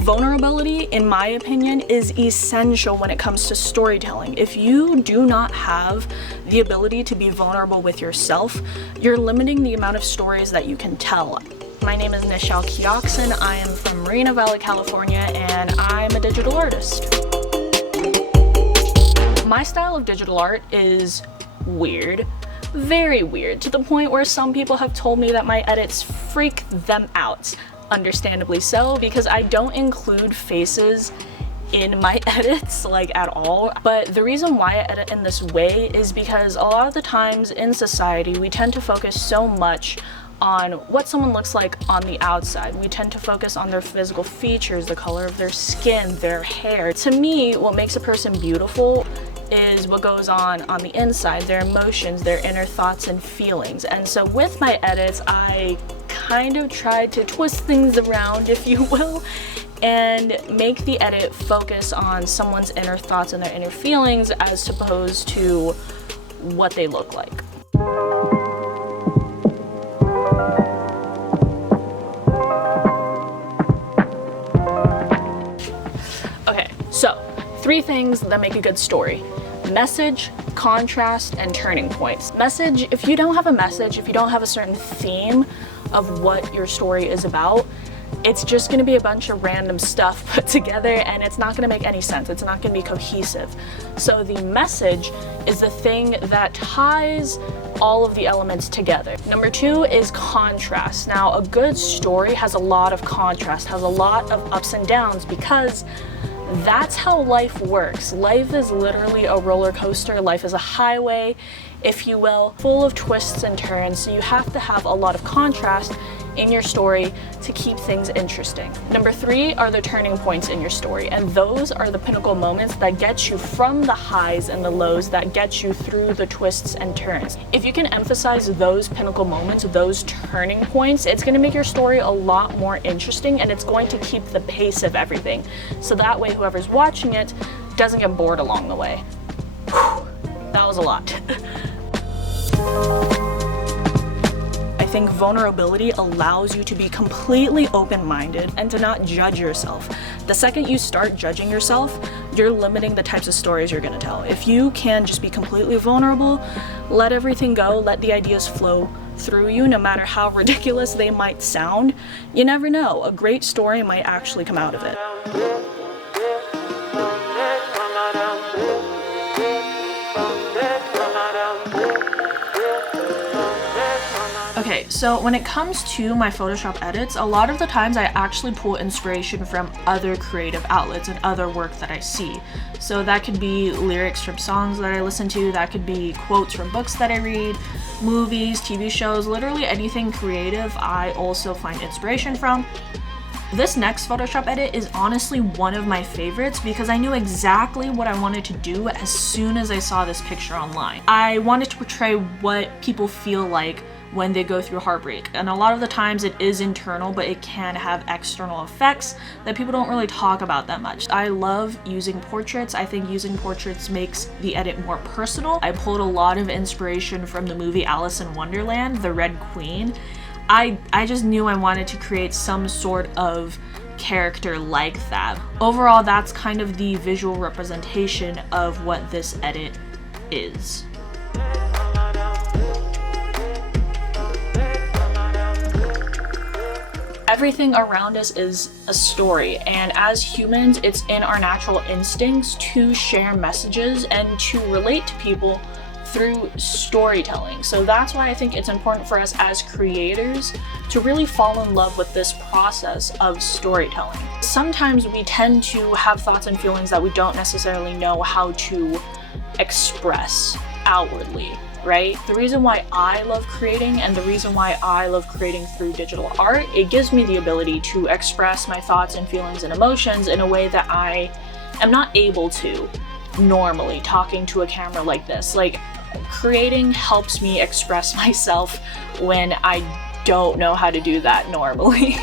Vulnerability, in my opinion, is essential when it comes to storytelling. If you do not have the ability to be vulnerable with yourself, you're limiting the amount of stories that you can tell. My name is Nichelle Quiocson. I am from Moreno Valley, California, and I'm a digital artist. My style of digital art is weird, very weird, to the point where some people have told me that my edits freak them out. Understandably so, because I don't include faces in my edits, like, at all. But the reason why I edit in this way is because a lot of the times in society we tend to focus so much on what someone looks like on the outside. We tend to focus on their physical features, the color of their skin, their hair. To me, what makes a person beautiful is what goes on the inside, their emotions, their inner thoughts and feelings. And so with my edits, I kind of try to twist things around, if you will, and make the edit focus on someone's inner thoughts and their inner feelings as opposed to what they look like. Okay, so 3 things that make a good story: message, contrast, and turning points. Message, if you don't have a message, if you don't have a certain theme of what your story is about, it's just going to be a bunch of random stuff put together and it's not going to make any sense. It's not going to be cohesive. So the message is the thing that ties all of the elements together. Number 2 is contrast. Now, a good story has a lot of contrast, has a lot of ups and downs, because that's how life works. Life is literally a roller coaster. Life is a highway, if you will, full of twists and turns. So you have to have a lot of contrast in your story to keep things interesting. Number 3 are the turning points in your story, and those are the pinnacle moments that get you from the highs and the lows, that get you through the twists and turns. If you can emphasize those pinnacle moments, those turning points, it's going to make your story a lot more interesting, and it's going to keep the pace of everything. So that way whoever's watching it doesn't get bored along the way. Whew, that was a lot. I think vulnerability allows you to be completely open-minded and to not judge yourself. The second you start judging yourself, you're limiting the types of stories you're going to tell. If you can just be completely vulnerable, let everything go, let the ideas flow through you, no matter how ridiculous they might sound, you never know. A great story might actually come out of it. Okay, so when it comes to my Photoshop edits, a lot of the times I actually pull inspiration from other creative outlets and other work that I see. So that could be lyrics from songs that I listen to, that could be quotes from books that I read, movies, TV shows, literally anything creative I also find inspiration from. This next Photoshop edit is honestly one of my favorites because I knew exactly what I wanted to do as soon as I saw this picture online. I wanted to portray what people feel like when they go through heartbreak, and a lot of the times it is internal, but it can have external effects that people don't really talk about that much. I love using portraits. I think using portraits makes the edit more personal. I pulled a lot of inspiration from the movie Alice in Wonderland, The Red Queen. I just knew I wanted to create some sort of character like that. Overall, that's kind of the visual representation of what this edit is. Everything around us is a story, and as humans, it's in our natural instincts to share messages and to relate to people through storytelling. So that's why I think it's important for us as creators to really fall in love with this process of storytelling. Sometimes we tend to have thoughts and feelings that we don't necessarily know how to express outwardly, right? The reason why I love creating, and the reason why I love creating through digital art, it gives me the ability to express my thoughts and feelings and emotions in a way that I am not able to normally talking to a camera like this. Like, creating helps me express myself when I don't know how to do that normally.